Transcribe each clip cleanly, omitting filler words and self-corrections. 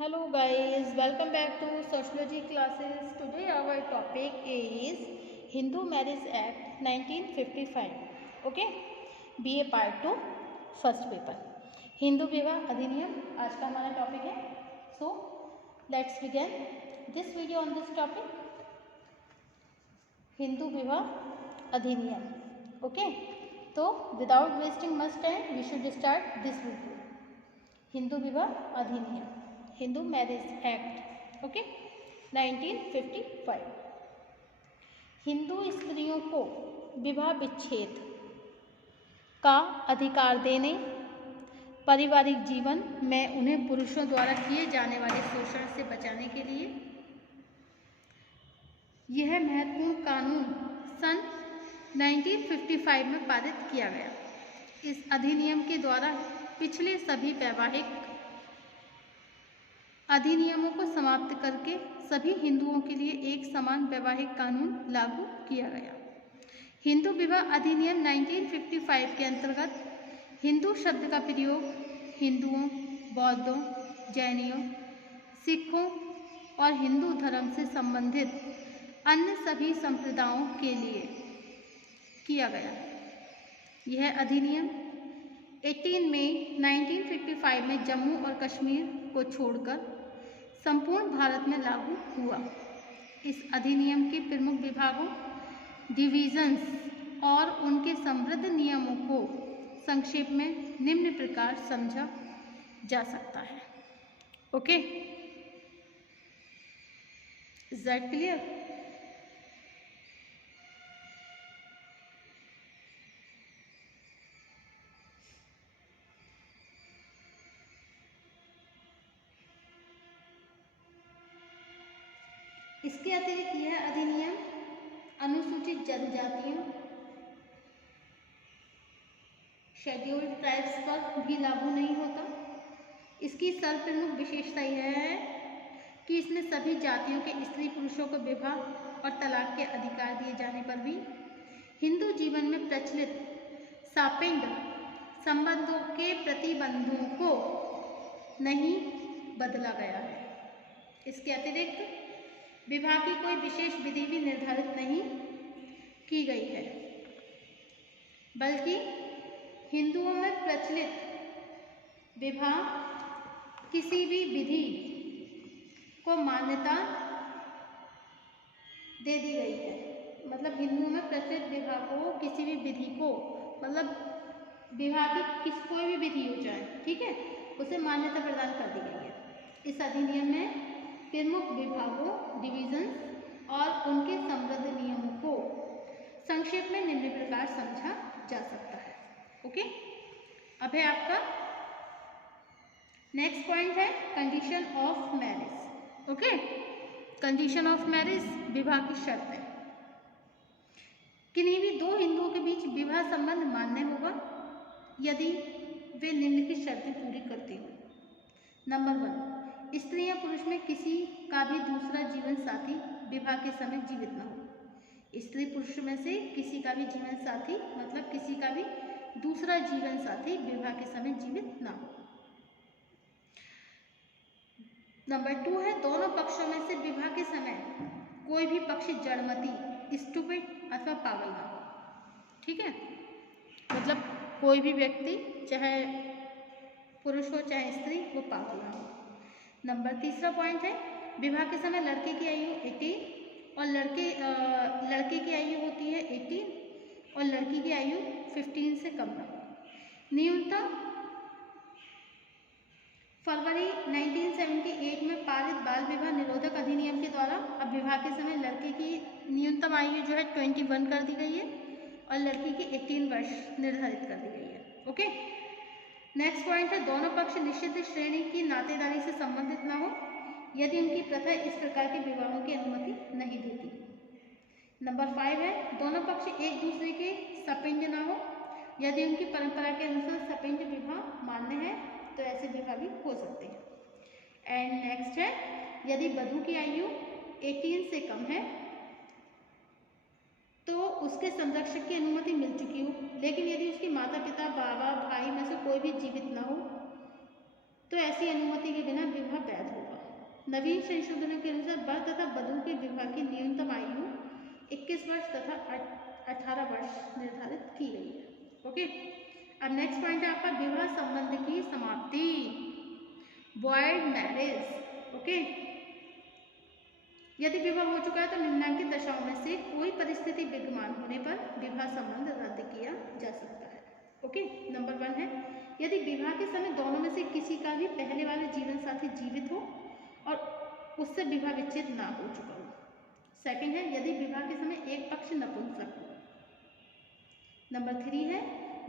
Hello guys, welcome back to sociology classes. Today our topic is Hindu Marriage Act 1955. Okay, BA Part 2 first paper Hindu विवाह अधिनियम आज का हमारा topic है. So let's begin this video on this topic Hindu विवाह अधिनियम. Okay, तो without wasting much time we should start this video. Hindu विवाह अधिनियम, Hindu marriage act, okay, 1955. Hindu स्त्रियों को विवाह विच्छेद का अधिकार देने, पारिवारिक जीवन में उन्हें पुरुषों द्वारा किए जाने वाले शोषण से बचाने के लिए यह महत्वपूर्ण कानून सन 1955 में पारित किया गया. इस अधिनियम के द्वारा पिछले सभी वैवाहिक अधिनियमों को समाप्त करके सभी हिंदुओं के लिए एक समान वैवाहिक कानून लागू किया गया. हिंदू विवाह अधिनियम 1955 के अंतर्गत हिंदू शब्द का प्रयोग हिंदुओं, बौद्धों, जैनियों, सिखों और हिंदू धर्म से संबंधित अन्य सभी संप्रदायों के लिए किया गया. यह अधिनियम 18 मई 1955 में जम्मू और कश्मीर को छोड़कर संपूर्ण भारत में लागू हुआ. इस अधिनियम के प्रमुख विभागों, डिविजन्स और उनके समृद्ध नियमों को संक्षेप में निम्न प्रकार समझा जा सकता है. Okay, is that clear? इसके अतिरिक्त यह अधिनियम अनुसूचित जनजातियों, शेड्यूल्ड ट्राइब्स पर भी लागू नहीं होता. इसकी सर्वप्रमुख विशेषता यह है कि इसमें सभी जातियों के स्त्री पुरुषों को विवाह और तलाक के अधिकार दिए जाने पर भी हिंदू जीवन में प्रचलित सापेंड संबंधों के प्रतिबंधों को नहीं बदला गया है. इसके अतिरिक्त विवाह की कोई विशेष विधि भी निर्धारित नहीं की गई है, बल्कि हिंदुओं में प्रचलित विवाह किसी भी विधि को मान्यता दे दी गई है. मतलब हिंदुओं में प्रचलित विवाह को किसी भी विधि को, मतलब विवाह की कोई भी विधि हो जाए, ठीक है, उसे मान्यता प्रदान कर दी गई है. इस अधिनियम में प्रमुख विभागों, डिविजन्स और उनके समृद्ध नियमों को संक्षेप में निम्न प्रकार समझा जा सकता है. ओके, अब है आपका नेक्स्ट पॉइंट है condition of marriage. Okay, condition of marriage, विवाह की शर्तें. किन्हीं भी दो हिंदुओं के बीच विवाह संबंध मान्य होगा यदि वे निम्नलिखित शर्तें पूरी करते हो. नंबर 1, स्त्री या पुरुष में किसी का भी दूसरा जीवन साथी विवाह के समय जीवित न हो. स्त्री पुरुष में से किसी का भी जीवन साथी, मतलब किसी का भी दूसरा जीवन साथी विवाह के समय जीवित न हो. नंबर 2 है, दोनों पक्षों में से विवाह के समय कोई भी पक्ष जड़मती, स्टूपिड अथवा पागल ना हो. ठीक है, मतलब कोई भी व्यक्ति, चाहे पुरुष हो चाहे स्त्री, वो पागल ना हो. नंबर 3 पॉइंट है, विवाह के समय लड़के की आयु 18 और लड़के की आयु होती है 18 और लड़की की आयु 15 से कम ना हो. न्यूनतम फरवरी 1978 में पारित बाल विवाह निरोधक अधिनियम के द्वारा अब विवाह के समय लड़के की न्यूनतम आयु जो है 21 कर दी गई है और लड़की की 18 वर्ष निर्धारित कर दी गई है. ओके, नेक्स्ट पॉइंट है, दोनों पक्ष निषिद्ध श्रेणी की नातेदारी से संबंधित न हो यदि उनकी प्रथा इस प्रकार के विवाहों की अनुमति नहीं देती. नंबर 5 है, दोनों पक्ष एक दूसरे के सपिंड न हो यदि उनकी परंपरा के अनुसार सपिंड विवाह मान्य है तो ऐसे विवाह भी हो सकते हैं. एंड नेक्स्ट है, यदि वधू की आयु 18 से कम है तो उसके संरक्षक की अनुमति मिल चुकी हो, लेकिन यदि उसके माता पिता, बाबा, भाई में से कोई भी जीवित न हो तो ऐसी अनुमति के बिना विवाह वैध होगा. नवीन संशोधनों के अनुसार वर तथा वधू के विवाह की न्यूनतम आयु 21 वर्ष तथा 18 वर्ष निर्धारित की गई है। ओके, अब नेक्स्ट पॉइंट है आपका विवाह संबंध की समाप्ति, वॉइड मैरिज। ओके, यदि विवाह हो चुका है तो निम्नलिखित दशाओं में से कोई परिस्थिति विद्यमान होने पर विवाह संबंध रद्द किया जा सकता है। ओके, नंबर 1 है यदि विवाह के समय दोनों में से किसी का भी पहले वाले जीवन साथी जीवित हो और उससे विवाह विच्छेद ना हो चुका हो। सेकंड है यदि विवाह के समय एक पक्ष नपुंसक हो। नंबर 3 है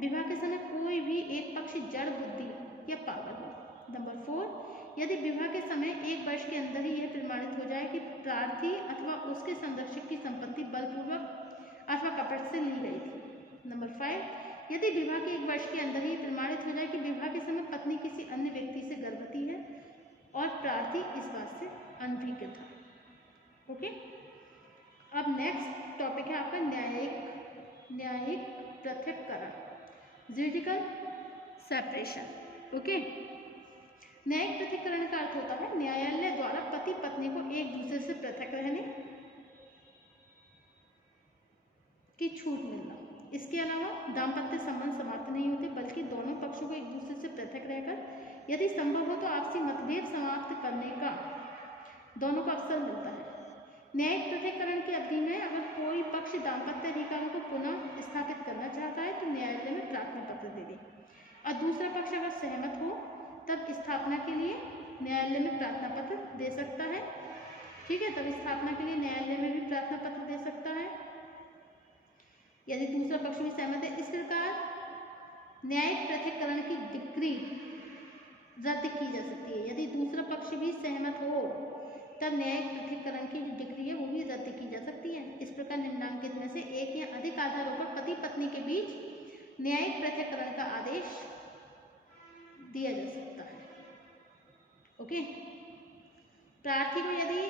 विवाह के समय कोई भी एक पक्ष जड़ बुद्धि या पागल हो। नंबर 4 यदि विवाह के समय 1 वर्ष के अंदर ही यह प्रमाणित हो जाए कि प्रार्थी अथवा उसके संरक्षक की संपत्ति बलपूर्वक अथवा कपट से ली गई थी। नंबर 5 यदि विवाह के 1 वर्ष के अंदर ही प्रमाणित हो जाए कि विवाह के समय पत्नी किसी अन्य व्यक्ति से गर्भवती है और प्रार्थी इस बात से अनभिज्ञ था। ओके, अब नेक्स्ट टॉपिक है आपका न्यायिक पृथक्करण, ज्यूडिकल सेपरेशन। ओके, न्यायिक पृथक्करण का अर्थ होता है न्यायालय द्वारा पति पत्नी को एक दूसरे से पृथक रहने की छूट मिलना। इसके अलावा दाम्पत्य संबंध समाप्त नहीं होते बल्कि दोनों पक्षों को एक दूसरे से पृथक रहकर यदि संभव हो तो आपसी मतभेद समाप्त करने का दोनों को अवसर मिलता है। न्यायिक पृथक्करण की अवधि में अगर कोई पक्ष दाम्पत्य अधिकारों को पुनः स्थापित करना चाहता है तो न्यायालय में प्रार्थना पत्र दे दे और दूसरा पक्ष अगर सहमत हो तब स्थापना के लिए न्यायालय में प्रार्थना पत्र दे सकता है। ठीक है, तब स्थापना के लिए न्यायालय में भी प्रार्थना पत्र दे सकता है यदि दूसरा पक्ष भी सहमत है। इस प्रकार न्यायिक पृथक्करण की डिक्री रद्द की जा सकती है। यदि दूसरा पक्ष भी सहमत हो तब न्यायिक पृथक्करण की डिक्री है वो भी रद्द की जा सकती है। इस प्रकार निम्नलिखित में से एक या अधिक आधारों पर पति पत्नी के बीच न्यायिक पृथक्करण का आदेश दिया जा सकता है। ओके, प्रार्थी को यदि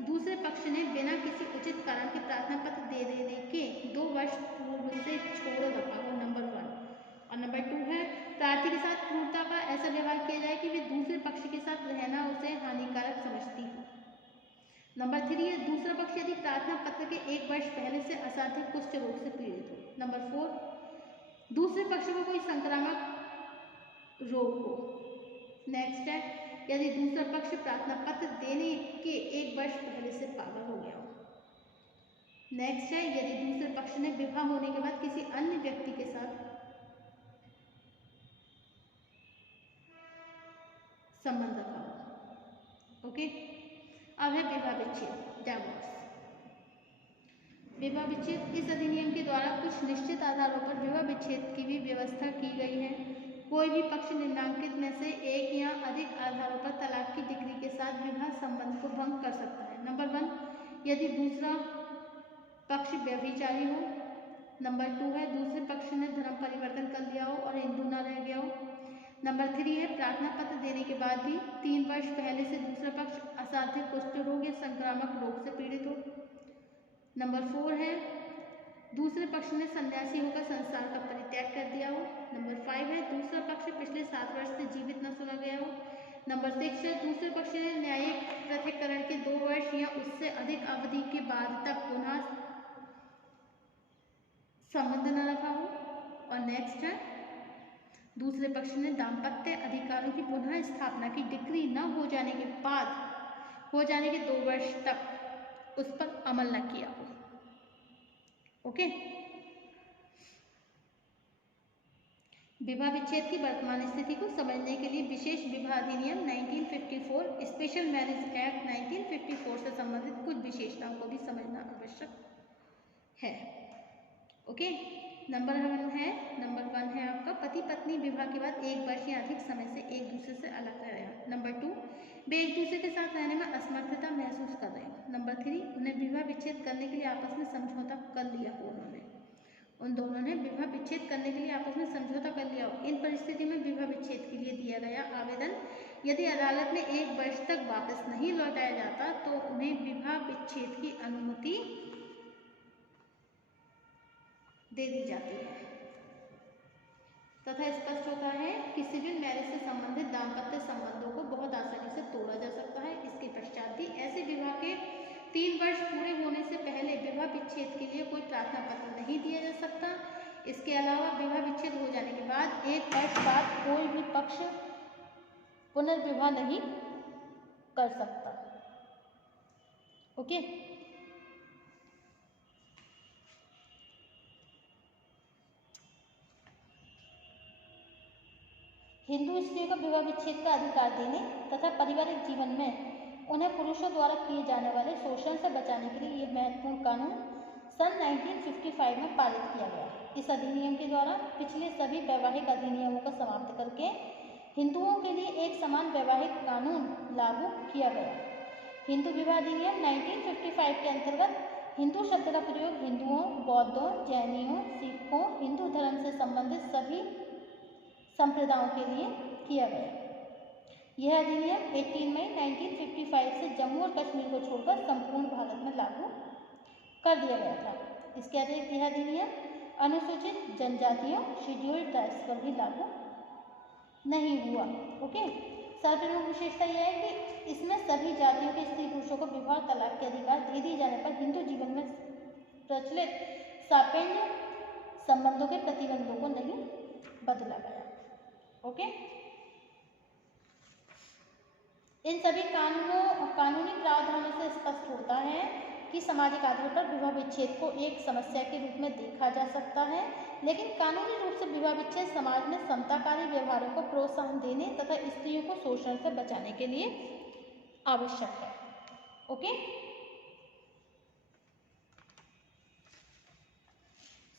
दूसरे पक्ष ने बिना किसी उचित कारण के प्रार्थना पत्र दे देने के 2 वर्ष पूर्व से छोड़ रखा हो, नंबर 1। और नंबर 2 है प्रार्थी के साथ क्रूरता का ऐसा व्यवहार किया जाए कि वे दूसरे पक्ष के साथ रहना उसे हानिकारक समझती हो। नंबर 3 है दूसरा पक्ष यदि प्रार्थना पत्र के 1 वर्ष पहले से असाध्य कुष्ठ रोग से पीड़ित हो। नंबर 4 दूसरे पक्ष को कोई संक्रामक रोग हो। नेक्स्ट है यदि दूसरा पक्ष प्रार्थना पत्र देने के 1 वर्ष पहले से पागल हो गया हो। नेक्स्ट है यदि दूसरे पक्ष ने विवाह होने के बाद किसी अन्य व्यक्ति के साथ संबंध रखा हो। ओके, अब है विवाह विच्छेद, डिवोर्स। विवाह विच्छेद इस अधिनियम के द्वारा कुछ निश्चित आधारों पर विवाह विच्छेद की भी व्यवस्था की गई है। कोई भी पक्ष निम्नलिखित में से एक या अधिक आधारों पर तलाक की डिक्री के साथ विवाह संबंध को भंग कर सकता है। नंबर 1 यदि दूसरा पक्ष व्यभिचारी हो। नंबर 2 है दूसरे पक्ष ने धर्म परिवर्तन कर लिया हो और हिंदू न रह गया हो। नंबर 3 है प्रार्थना पत्र देने के बाद भी 3 वर्ष पहले से दूसरा पक्ष असाध्य कुष्ठ रोग या संक्रामक रोग से पीड़ित हो। नंबर 4 है दूसरे पक्ष ने सन्यासी होकर संसार का परित्याग कर दिया हो। नंबर 5 है दूसरा पक्ष पिछले 7 वर्ष से जीवित न सुना गया हो। नंबर 6 है दूसरे पक्ष ने न्यायिक पृथक्करण के 2 वर्ष या उससे अधिक अवधि के बाद तक पुनः संबंध न रखा हो। और नेक्स्ट है दूसरे पक्ष ने दाम्पत्य अधिकारों की पुनः स्थापना की डिक्री न हो जाने के बाद हो जाने के 2 वर्ष तक उस पर अमल न किया हो। ओके, विवाह विच्छेद की वर्तमान स्थिति को समझने के लिए विशेष विवाह अधिनियम 1954 स्पेशल मैरिज एक्ट 1954 से संबंधित कुछ विशेषताओं को भी समझना आवश्यक है। ओके, नंबर 1 है आपका पति पत्नी विवाह के बाद 1 वर्ष या अधिक समय से एक दूसरे से अलग रह रहे हैं। नंबर 2 वे एक दूसरे के साथ रहने में असमर्थता महसूस कर रहे हैं। नंबर 3 उन्हें विवाह विच्छेद करने के लिए आपस में समझौता कर लिया हो। उन दोनों ने विवाह विच्छेद करने के लिए आपस में समझौता कर लिया हो। इन परिस्थिति में विवाह विच्छेद के लिए दिया गया आवेदन यदि अदालत में 1 वर्ष तक वापस नहीं लौटाया जाता तो उन्हें विवाह विच्छेद की अनुमति दे दी जाती है तथा स्पष्ट होता है कि सिविल मैरिज से संबंधित दाम्पत्य संबंधों को बहुत आसानी से तोड़ा जा सकता है। इसके नहीं दिया जा सकता। इसके अलावा विवाह विच्छेद हो जाने के बाद 1 वर्ष बाद कोई भी पक्ष पुनर्विवाह नहीं कर सकता। ओके। हिंदू स्त्रियों को विवाह विच्छेद का अधिकार देने तथा पारिवारिक जीवन में उन्हें पुरुषों द्वारा किए जाने वाले शोषण से बचाने के लिए यह महत्वपूर्ण कानून सन 1955 में पारित किया गया। इस अधिनियम के द्वारा पिछले सभी वैवाहिक अधिनियमों को समाप्त करके हिंदुओं के लिए एक समान वैवाहिक कानून लागू किया गया। हिंदू विवाह अधिनियम 1955 के अंतर्गत हिंदू शब्द का प्रयोग हिंदुओं, बौद्धों, जैनियों, सिखों, हिंदू धर्म से संबंधित सभी संप्रदायों के लिए किया गया। यह अधिनियम 18 मई 1955 से जम्मू और कश्मीर को छोड़कर संपूर्ण भारत में लागू कर दिया गया था। इसके अतिरिक्त यह अधिनियम अनुसूचित जनजातियों शेड्यूल्ड ट्राइब्स पर भी लागू नहीं हुआ। ओके। सर्वप्रमुख विशेषता यह है कि इसमें सभी जातियों के स्त्री पुरुषों को विवाह तलाक के अधिकार दे दिए जाने पर हिंदू जीवन में प्रचलित सापेक्ष संबंधों के प्रतिबंधों को नहीं बदला गया। ओके। इन सभी कानूनी प्रावधानों से स्पष्ट होता है कि सामाजिक आधार पर विवाह विच्छेद को एक समस्या के रूप में देखा जा सकता है, लेकिन कानूनी रूप से विवाह विच्छेद समाज में समताकारी व्यवहारों को प्रोत्साहन देने तथा स्त्रियों को शोषण से बचाने के लिए आवश्यक है। ओके।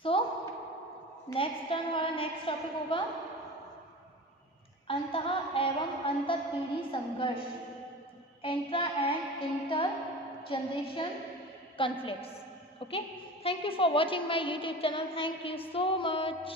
सो नेक्स्ट हमारा नेक्स्ट टॉपिक होगा अंतः एवं अंतरपीढ़ी संघर्ष, intra and inter generation conflicts. Okay, thank you for watching my YouTube channel. Thank you so much.